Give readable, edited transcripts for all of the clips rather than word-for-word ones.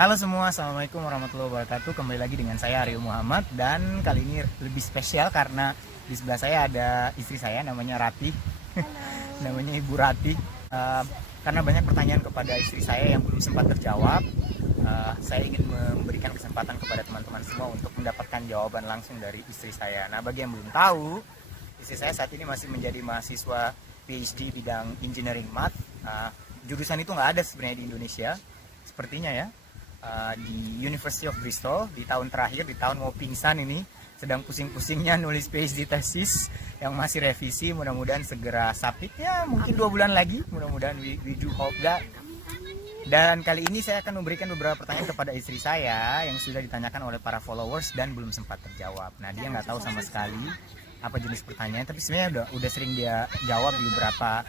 Halo semua, Assalamualaikum warahmatullahi wabarakatuh. Kembali lagi dengan saya Ariel Muhammad. Dan kali ini lebih spesial karena di sebelah saya ada istri saya, namanya Rati. Namanya Ibu Rati. Karena banyak pertanyaan kepada istri saya yang belum sempat terjawab, saya ingin memberikan kesempatan kepada teman-teman semua untuk mendapatkan jawaban langsung dari istri saya. Nah, bagi yang belum tahu, istri saya saat ini masih menjadi mahasiswa PhD bidang Engineering Math. Jurusan itu nggak ada sebenarnya di Indonesia, sepertinya ya. Di University of Bristol di tahun terakhir, di tahun mau pingsan ini, sedang pusing-pusingnya nulis PhD tesis yang masih revisi. Mudah-mudahan segera submit ya, mungkin 2 bulan lagi, mudah-mudahan we do hope that. Dan kali ini saya akan memberikan beberapa pertanyaan kepada istri saya yang sudah ditanyakan oleh para followers dan belum sempat terjawab. Nah, dia nggak tahu sama sekali apa jenis pertanyaan, tapi sebenarnya udah sering dia jawab di beberapa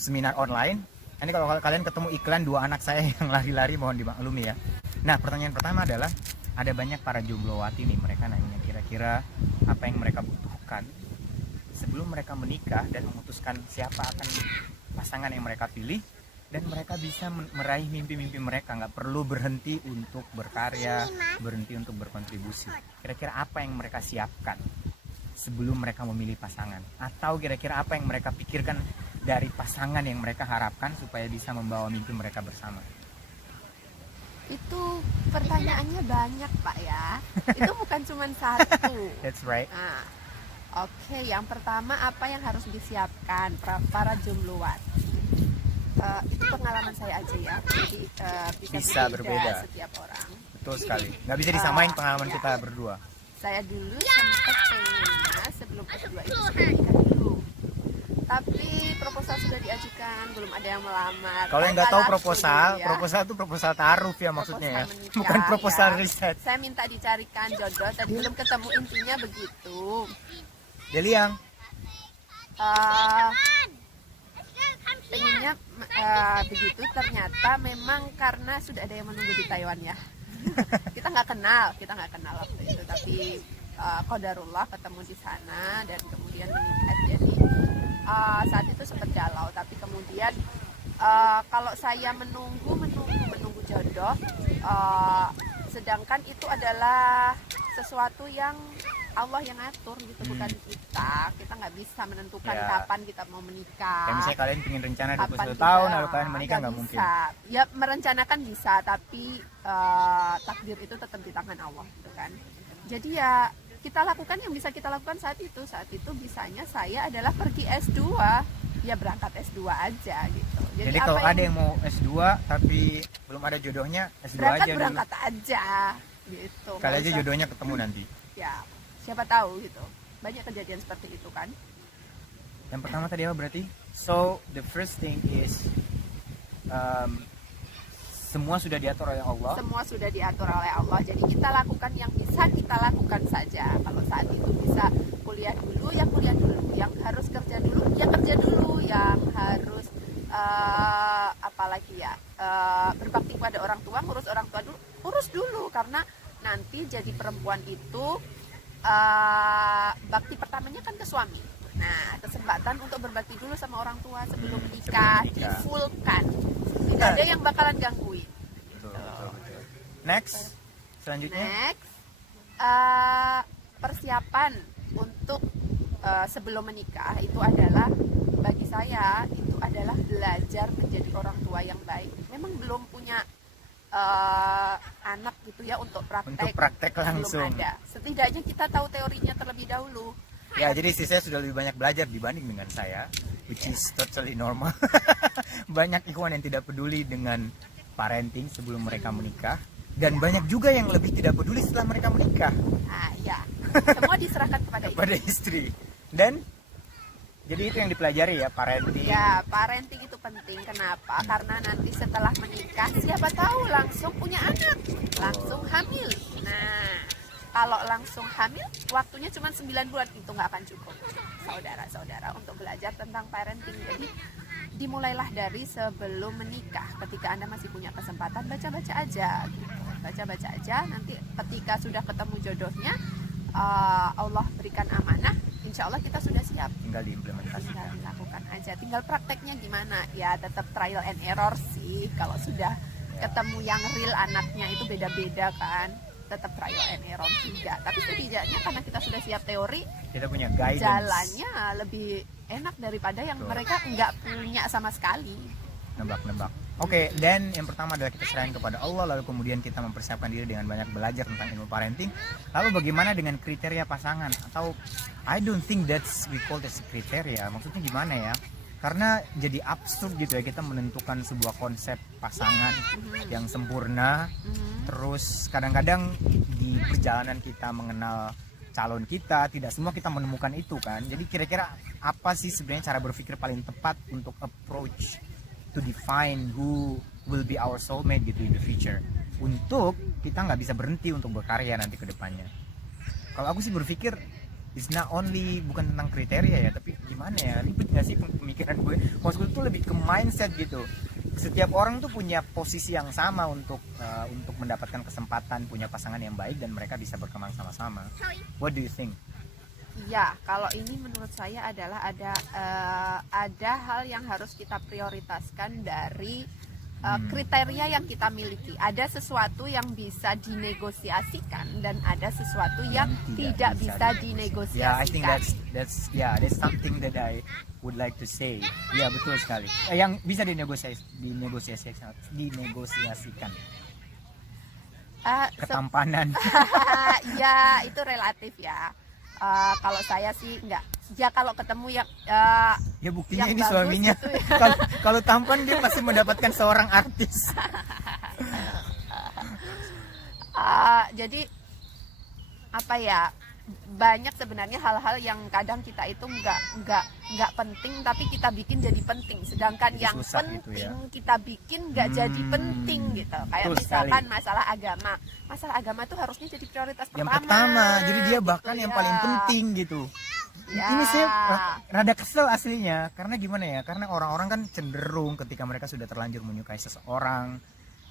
seminar online. Ini kalau kalian ketemu iklan 2 anak saya yang lari-lari, mohon dimaklumi ya. Nah, pertanyaan pertama adalah, ada banyak para jomblowati nih, mereka nanya kira-kira apa yang mereka butuhkan sebelum mereka menikah dan memutuskan siapa akan pasangan yang mereka pilih, dan mereka bisa meraih mimpi-mimpi mereka, nggak perlu berhenti untuk berkarya, berhenti untuk berkontribusi. Kira-kira apa yang mereka siapkan sebelum mereka memilih pasangan, atau kira-kira apa yang mereka pikirkan dari pasangan yang mereka harapkan supaya bisa membawa mimpi mereka bersama? Itu pertanyaannya banyak, Pak ya. Itu bukan cuma satu. That's right. Nah, oke, yang pertama apa yang harus disiapkan para jomblowati? Itu pengalaman saya aja ya. Jadi bisa berbeda setiap orang. Betul sekali. Nggak bisa disamain pengalaman kita berdua. Saya dulu sempat pengennya sebelum S2 itu sudah nikah dulu. Tapi proposal sudah diajukan, belum ada yang melamar. Kalau yang nggak tahu proposal, ya. Proposal itu proposal taruh ya maksudnya ya, Menikah, bukan proposal ya. riset. Saya minta dicarikan jodoh, tadi belum ketemu, intinya begitu. Deliang. Pengennya begitu, ternyata memang karena sudah ada yang menunggu di Taiwan ya. kita nggak kenal waktu itu, tapi qadarullah ketemu di sana dan kemudian menikah. Jadi saat itu sempat galau, tapi kemudian kalau saya menunggu jodoh, sedangkan itu adalah sesuatu yang Allah yang ngatur gitu, bukan kita nggak bisa menentukan kapan kita mau menikah. Ya, misalnya kalian ingin rencana 21 tahun lalu kalian menikah, nggak mungkin. Ya, merencanakan bisa, tapi takdir itu tetap di tangan Allah gitu kan. Jadi ya kita lakukan yang bisa kita lakukan saat itu. Saat itu bisanya saya adalah pergi S2, ya berangkat S2 aja gitu. Jadi kalau ada yang mau S2 tapi belum ada jodohnya, S2 berangkat aja gitu. Kali aja jodohnya ketemu nanti. Ya, siapa tahu gitu. Banyak kejadian seperti itu kan. Yang pertama tadi apa berarti? So the first thing is semua sudah diatur oleh Allah. Semua sudah diatur oleh Allah. Jadi kita lakukan yang bisa kita lakukan saja. Kalau saat itu bisa kuliah dulu, ya kuliah dulu. Yang harus kerja dulu, ya kerja dulu. Yang harus apalagi ya, berbakti pada orang tua, ngurus orang tua dulu, urus dulu. Karena nanti jadi perempuan itu bakti pertamanya kan ke suami. Nah, kesempatan untuk berbakti dulu sama orang tua sebelum menikah, di-fullkan. Tidak ada yang bakalan gangguin. Betul. Next, selanjutnya. Next, persiapan untuk sebelum menikah itu adalah, bagi saya itu adalah belajar menjadi orang tua yang baik. Memang belum punya anak gitu ya untuk praktek langsung. Belum ada. Setidaknya kita tahu teorinya terlebih dahulu. Ya, jadi istri saya sudah lebih banyak belajar dibanding dengan saya, which is totally normal. Banyak ikhwan yang tidak peduli dengan parenting sebelum mereka menikah, dan banyak juga yang lebih tidak peduli setelah mereka menikah. Ya, semua diserahkan kepada istri. Dan jadi itu yang dipelajari ya, parenting. Ya, parenting itu penting. Kenapa? Karena nanti setelah menikah, siapa tahu langsung punya anak, langsung hamil. Nah, kalau langsung hamil, waktunya cuma 9 bulan, itu nggak akan cukup, saudara-saudara, untuk belajar tentang parenting. Jadi dimulailah dari sebelum menikah. Ketika Anda masih punya kesempatan, baca-baca aja gitu. Baca-baca aja, nanti ketika sudah ketemu jodohnya, Allah berikan amanah, insya Allah kita sudah siap. Tinggal diimplementasikan. Tinggal dilakukan aja. Tinggal prakteknya gimana? Ya tetap trial and error sih. Kalau sudah ketemu yang real anaknya itu beda-beda kan, tetap trial and error juga. Tapi setidaknya karena kita sudah siap teori, Kita punya guidance. jalannya lebih enak daripada yang Betul. mereka nggak punya sama sekali. Nebak-nebak. Oke, dan yang pertama adalah kita serahin kepada Allah, lalu kemudian kita mempersiapkan diri dengan banyak belajar tentang ilmu parenting. Lalu bagaimana dengan kriteria pasangan? Atau I don't think that's we call this kriteria. Maksudnya gimana ya? Karena jadi absurd gitu ya kita menentukan sebuah konsep pasangan yang sempurna. Terus kadang-kadang di perjalanan kita mengenal calon kita, tidak semua kita menemukan itu kan. Jadi kira-kira apa sih sebenarnya cara berpikir paling tepat untuk approach to define who will be our soulmate gitu in the future, untuk kita nggak bisa berhenti untuk berkarya nanti ke depannya. Kalau aku sih berpikir it's not only bukan tentang kriteria ya, tapi gimana ya, ribet nggak sih pemikiran gue. Maksudku tuh lebih ke mindset gitu. Setiap orang tuh punya posisi yang sama untuk mendapatkan kesempatan punya pasangan yang baik dan mereka bisa berkembang sama-sama. What do you think? Ya, kalau ini menurut saya adalah ada hal yang harus kita prioritaskan dari kriteria yang kita miliki. Ada sesuatu yang bisa dinegosiasikan dan ada sesuatu yang tidak bisa dinegosiasikan. Yeah, I think that's something that I would like to say. Ya, betul sekali. Yang bisa dinegosiasikan. Ketampanan. Ya, itu relatif ya. Kalau saya sih enggak. Ya kalau ketemu yang Ya buktinya yang ini bagus suaminya. gitu ya. Kalau tampan dia masih mendapatkan seorang artis. Jadi apa ya, banyak sebenarnya hal-hal yang kadang kita itu nggak penting tapi kita bikin jadi penting, sedangkan Jadi yang susah penting gitu ya. kita bikin nggak jadi penting gitu. Kayak Betul misalkan sekali. masalah agama tuh harusnya jadi prioritas Yang pertama. pertama, jadi dia gitu bahkan yang ya. paling penting gitu. Ya. Ini saya rada kesel aslinya, karena gimana ya, karena orang-orang kan cenderung ketika mereka sudah terlanjur menyukai seseorang,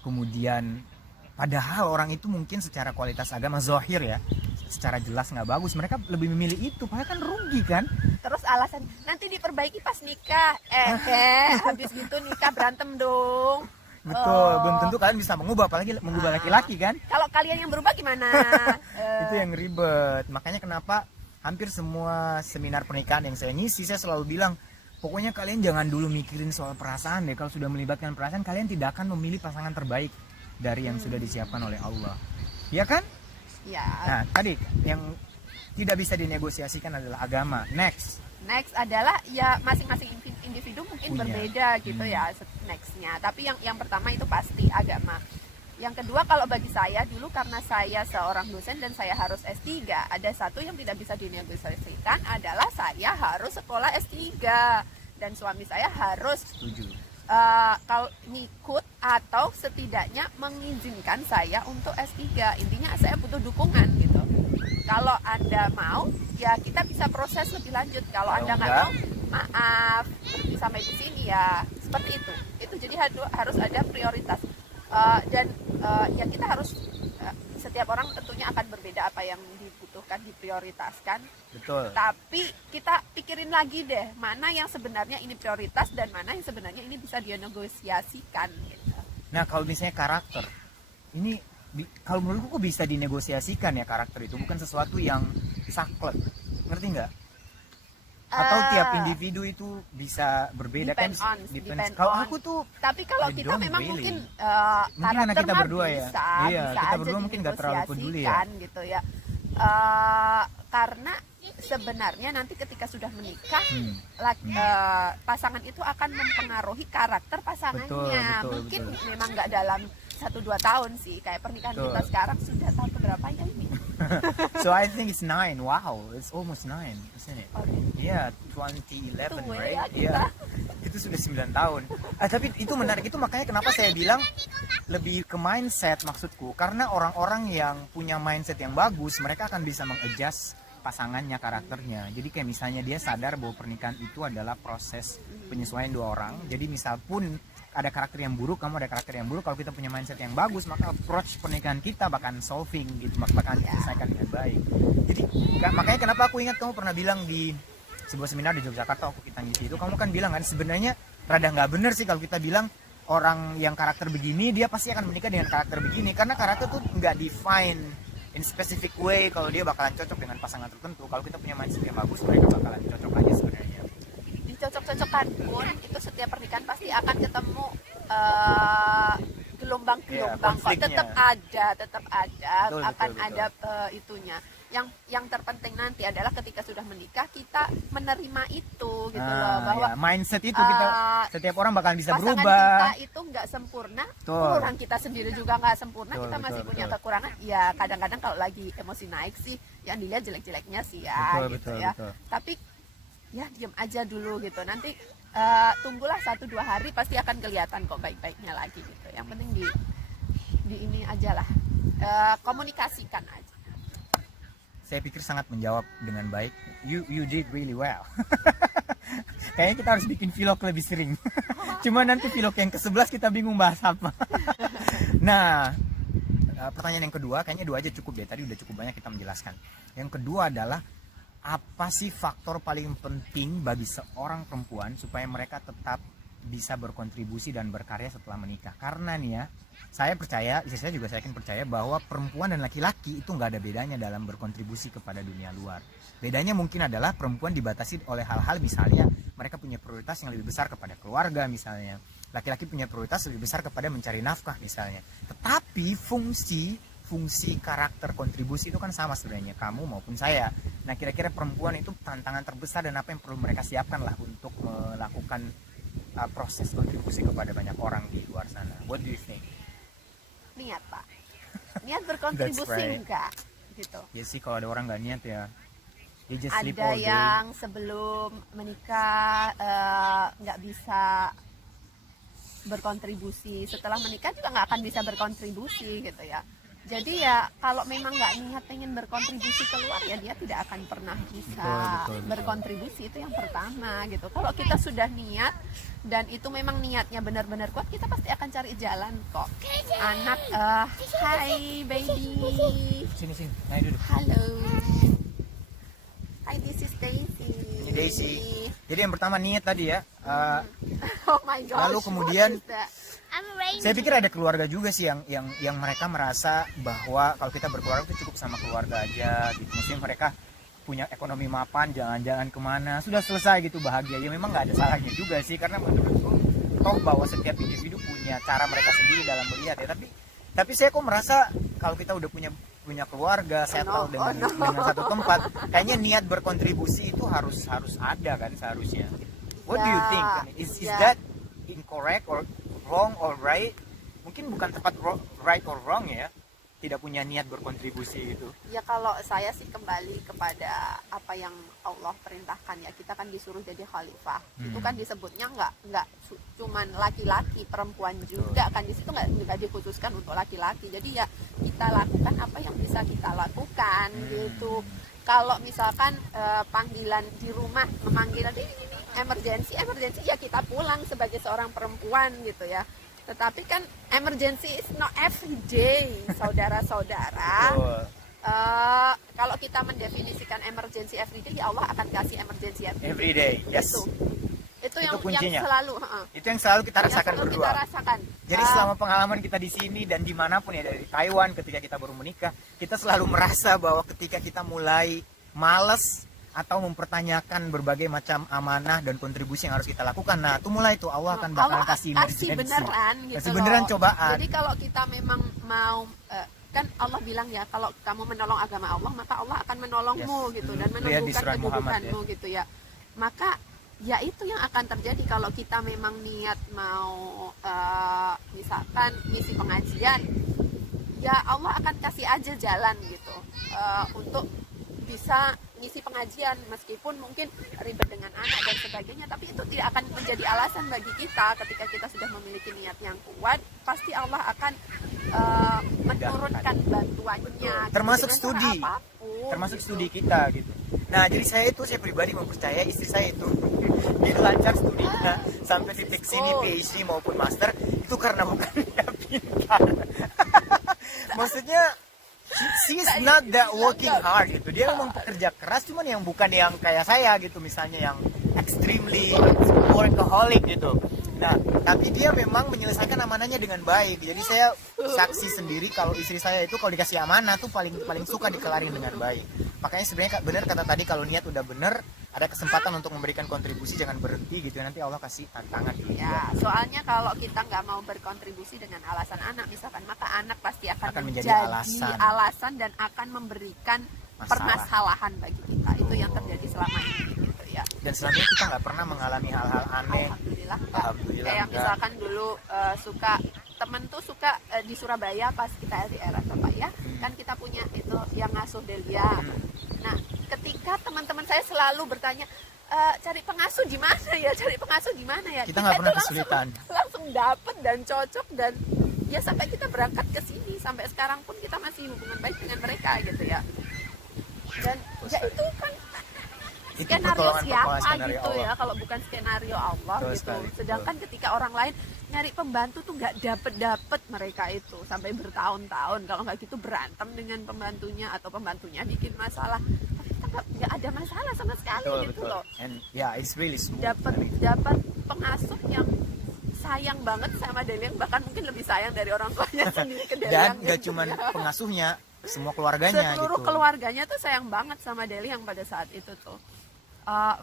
kemudian padahal orang itu mungkin secara kualitas agama zahir ya, secara jelas nggak bagus, mereka lebih memilih itu, padahal kan rugi kan. Terus alasan nanti diperbaiki pas nikah, habis gitu nikah berantem dong. Betul, belum tentu kalian bisa mengubah, apalagi mengubah laki-laki kan. Kalau kalian yang berubah gimana? Itu yang ribet. Makanya kenapa hampir semua seminar pernikahan yang saya ngisi, saya selalu bilang, pokoknya kalian jangan dulu mikirin soal perasaan deh. Kalau sudah melibatkan perasaan, kalian tidak akan memilih pasangan terbaik dari yang sudah disiapkan oleh Allah. Ya kan? Ya. Nah, tadi yang tidak bisa dinegosiasikan adalah agama. Next Adalah ya masing-masing individu mungkin Punya. berbeda gitu ya nextnya. Tapi yang pertama itu pasti agama. Yang kedua, kalau bagi saya dulu karena saya seorang dosen dan saya harus S3, ada satu yang tidak bisa dinegosiasikan adalah saya harus sekolah S3 dan suami saya harus setuju. kalau ngikut atau setidaknya mengizinkan saya untuk S3. Intinya saya butuh dukungan gitu. Kalau Anda mau, ya kita bisa proses lebih lanjut. Kalau Anda nggak mau, maaf, berhenti sampai di sini ya. Seperti itu. Itu jadi harus ada prioritas. Dan ya kita harus, setiap orang tentunya akan berbeda apa yang dibutuhkan, diprioritaskan. Betul. Tapi kita pikirin lagi deh, mana yang sebenarnya ini prioritas dan mana yang sebenarnya ini bisa dinegosiasikan gitu. Nah, kalau misalnya karakter, ini kalau menurutku kok bisa dinegosiasikan ya, karakter itu bukan sesuatu yang saklek, ngerti nggak? Atau tiap individu itu bisa berbeda kan? Depends Kalau on. aku tuh, Tapi kalau I kita don't memang really. mungkin Mungkin anak karakter kita mah berdua ya. bisa, Iya, bisa kita aja berdua mungkin nggak terlalu peduli ya. dinegosiasikan gitu ya. Karena sebenarnya nanti ketika sudah menikah, pasangan itu akan mempengaruhi karakter pasangannya. Betul, Mungkin betul. memang nggak dalam 1-2 tahun sih, kayak pernikahan Betul. kita sekarang sudah tahun keberapa ya ini? So I think it's 9. Wow, it's almost 9, isn't it? Oke. Yeah, 2011, Tua right? ya kita. Yeah. Itu sudah 9 tahun. Tapi itu menarik, itu makanya kenapa saya bilang lebih ke mindset maksudku. Karena orang-orang yang punya mindset yang bagus, mereka akan bisa mengadjust pasangannya, karakternya. Jadi kayak misalnya dia sadar bahwa pernikahan itu adalah proses penyesuaian dua orang. Jadi misal pun ada karakter yang buruk, kamu ada karakter yang buruk, kalau kita punya mindset yang bagus, maka approach pernikahan kita bahkan solving gitu, bahkan diselesaikan dengan baik. Jadi makanya kenapa aku ingat kamu pernah bilang di sebuah seminar di Yogyakarta, aku kita ngisi itu, kamu kan bilang kan sebenarnya rada nggak bener sih kalau kita bilang orang yang karakter begini dia pasti akan menikah dengan karakter begini, karena karakter tuh nggak define in specific way kalau dia bakalan cocok dengan pasangan tertentu. Kalau kita punya mindset yang bagus, mereka bakalan cocok aja sebenarnya. Dicocok-cocokkan pun itu setiap pernikahan pasti akan ketemu gelombang-gelombang, kok tetap ada Betul, akan betul. ada itunya. Yang terpenting nanti adalah ketika sudah menikah kita menerima itu gitu loh, bahwa mindset itu kita setiap orang bakalan bisa pasangan berubah. kita itu nggak sempurna, orang kita sendiri juga nggak sempurna, kita masih punya kekurangan. Ya kadang-kadang kalau lagi emosi naik sih yang dilihat jelek-jeleknya sih ya, gitu ya. Tapi ya diam aja dulu gitu, nanti tunggulah 1-2 hari pasti akan kelihatan kok baik-baiknya lagi gitu. Yang penting di ini aja lah, komunikasikan aja. Saya pikir sangat menjawab dengan baik. You did really well. Kayaknya kita harus bikin vlog lebih sering. Cuma nanti vlog yang ke-11 kita bingung bahas apa. Nah, pertanyaan yang kedua, kayaknya 2 aja cukup deh. Tadi udah cukup banyak kita menjelaskan. Yang kedua adalah, apa sih faktor paling penting bagi seorang perempuan supaya mereka tetap bisa berkontribusi dan berkarya setelah menikah? Karena nih ya, saya percaya, istri saya juga saya yakin percaya bahwa perempuan dan laki-laki itu nggak ada bedanya dalam berkontribusi kepada dunia luar. Bedanya mungkin adalah perempuan dibatasi oleh hal-hal, misalnya mereka punya prioritas yang lebih besar kepada keluarga misalnya. Laki-laki punya prioritas lebih besar kepada mencari nafkah misalnya. Tetapi fungsi karakter kontribusi itu kan sama sebenarnya, kamu maupun saya. Nah, kira-kira perempuan itu tantangan terbesar dan apa yang perlu mereka siapkan lah untuk melakukan proses kontribusi kepada banyak orang di luar sana. What do you think? Niat, Pak. Niat berkontribusi enggak gitu. Ya sih, kalau ada orang nggak niat ya they just sleep Ada all day. yang sebelum menikah nggak bisa berkontribusi, setelah menikah juga nggak akan bisa berkontribusi gitu ya. Jadi ya kalau memang nggak niat pengen berkontribusi keluar, ya dia tidak akan pernah bisa Betul. berkontribusi. Itu yang pertama gitu. Kalau kita sudah niat dan itu memang niatnya benar-benar kuat, kita pasti akan cari jalan kok. Anak, hi baby. Sini, naik duduk. Halo. Hi, this is Daisy. Ini Daisy. Jadi yang pertama niat tadi ya. Oh my gosh. Lalu kemudian what is that? saya pikir ada keluarga juga sih yang mereka merasa bahwa kalau kita berkeluarga itu cukup sama keluarga aja gitu. Maksudnya mereka punya ekonomi mapan, jalan-jalan kemana, sudah selesai gitu, bahagia. Ya memang nggak ada salahnya juga sih, karena menurutku toh bahwa setiap individu punya cara mereka sendiri dalam melihat ya. Tapi saya kok merasa kalau kita udah punya keluarga, settle dengan satu tempat, kayaknya niat berkontribusi itu harus ada kan seharusnya. What do you think? Is that incorrect or wrong or right? Mungkin bukan tepat right or wrong ya, tidak punya niat berkontribusi itu. Ya kalau saya sih kembali kepada apa yang Allah perintahkan ya. Kita kan disuruh jadi khalifah. Itu kan disebutnya nggak cuman laki-laki, perempuan juga kan, di situ nggak dikhususkan untuk laki-laki. Jadi ya kita lakukan apa yang bisa kita lakukan gitu. Kalau misalkan panggilan di rumah, memanggil emergency ya kita pulang sebagai seorang perempuan gitu ya. Tetapi kan emergency is not every day, saudara-saudara. Kalau kita mendefinisikan emergency every day, ya Allah akan kasih emergency every day. Yes. Itu yang selalu. Itu yang selalu kita rasakan selalu berdua. Kita rasakan. Jadi selama pengalaman kita di sini dan dimanapun ya, dari Taiwan ketika kita baru menikah, kita selalu merasa bahwa ketika kita mulai males atau mempertanyakan berbagai macam amanah dan kontribusi yang harus kita lakukan, nah itu mulai tuh Allah akan bakalan kasih beneran gitu. Kasih beneran cobaan. Jadi kalau kita memang mau kan Allah bilang ya, kalau kamu menolong agama Allah maka Allah akan menolongmu gitu, dan menumbuhkan kedudukanmu gitu ya. Maka ya itu yang akan terjadi kalau kita memang niat mau misalkan ngisi pengajian, ya Allah akan kasih aja jalan gitu untuk bisa ngisi pengajian, meskipun mungkin ribet dengan anak dan sebagainya, tapi itu tidak akan menjadi alasan bagi kita. Ketika kita sudah memiliki niat yang kuat, pasti Allah akan menurunkan bantuannya. Termasuk studi, termasuk studi kita gitu. Nah, jadi saya pribadi mempercayai istri saya itu dia lancar studinya sampai titik sini, PhD maupun master, itu karena bukan dia pintar. Maksudnya she's not that working hard gitu. Dia memang pekerja keras, cuman yang bukan yang kayak saya gitu, misalnya yang extremely workaholic gitu. Nah, tapi dia memang menyelesaikan amanahnya dengan baik. Jadi saya saksi sendiri kalau istri saya itu kalau dikasih amanah tuh paling suka dikelarin dengan baik. Makanya sebenarnya benar kata tadi, kalau niat udah benar, ada kesempatan untuk memberikan kontribusi, jangan berhenti gitu. Nanti Allah kasih tantangan gitu. Ya, soalnya kalau kita nggak mau berkontribusi dengan alasan anak misalkan, maka anak pasti akan menjadi menjadi alasan. alasan dan akan memberikan Masalah. permasalahan bagi kita. Itu yang terjadi selama ini gitu ya. Dan selama ini kita nggak pernah mengalami hal-hal aneh. Alhamdulillah. Alhamdulillah Kayak enggak. misalkan dulu suka temen tuh suka di Surabaya pas kita LDR atau Pak ya, kan kita punya itu yang ngasuh Delia. Nah, ketika teman-teman saya selalu bertanya, cari pengasuh di mana ya, cari pengasuh di mana ya, Kita nggak pernah itu kesulitan. langsung dapet dan cocok, dan ya sampai kita berangkat ke sini, sampai sekarang pun kita masih hubungan baik dengan mereka gitu ya. Dan ya itu kan Itu skenario pertolongan siapa skenario gitu Allah. ya, kalau bukan skenario Allah Betul gitu. sekali, Sedangkan ketika orang lain nyari pembantu tuh nggak dapet mereka itu sampai bertahun-tahun, kalau nggak gitu berantem dengan pembantunya atau pembantunya bikin masalah, tapi kita nggak ada masalah sama sekali Betul, gitu betul. loh. And yeah, it's really smooth. Dapat pengasuh yang sayang banget sama Deliang, bahkan mungkin lebih sayang dari orang tuanya sendiri ke Deliang. Dan nggak gitu cuman ya. pengasuhnya, semua keluarganya Seluruh gitu. keluarganya tuh sayang banget sama Deliang pada saat itu tuh.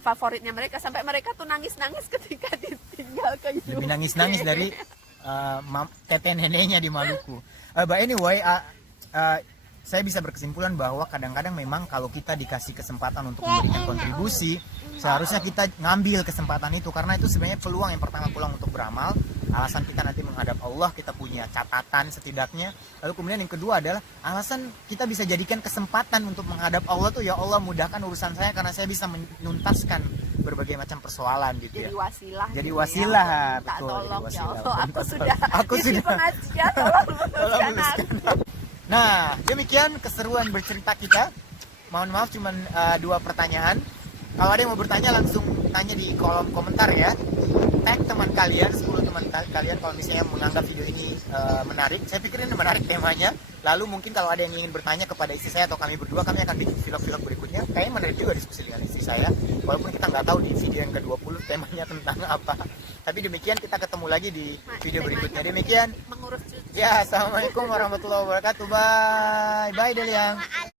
Favoritnya mereka, sampai mereka tuh nangis-nangis ketika ditinggal ke UK. Lebih nangis-nangis dari tete neneknya di Maluku. But anyway, saya bisa berkesimpulan bahwa kadang-kadang memang kalau kita dikasih kesempatan untuk memberikan kontribusi, seharusnya kita ngambil kesempatan itu, karena itu sebenarnya peluang yang pertama, peluang untuk beramal. Alasan kita nanti menghadap Allah, kita punya catatan setidaknya. Lalu kemudian yang kedua adalah alasan kita bisa jadikan kesempatan untuk menghadap Allah tuh, ya Allah mudahkan urusan saya karena saya bisa menuntaskan berbagai macam persoalan gitu ya. Jadi wasilah. Jadi gitu wasilah, ya. Minta betul, tolong jadi ya wasilah. Allah, aku Betul. sudah Aku isi sudah. pengajian, tolong luruskan aku. Nah, demikian keseruan bercerita kita. Mohon maaf cuman 2 pertanyaan. Kalau ada yang mau bertanya langsung tanya di kolom komentar ya. Tag teman kalian, 10 teman kalian kalau misalnya menganggap video ini menarik. Saya pikir ini menarik temanya. Lalu mungkin kalau ada yang ingin bertanya kepada istri saya atau kami berdua, kami akan bikin vlog-vlog berikutnya. Kayaknya menarik juga diskusi dengan istri saya. Walaupun kita nggak tahu di video yang ke-20 temanya tentang apa. Tapi demikian, kita ketemu lagi di video berikutnya. Demikian. Mengurus cucu. Ya, assalamualaikum warahmatullahi wabarakatuh. Bye. Bye Deliang.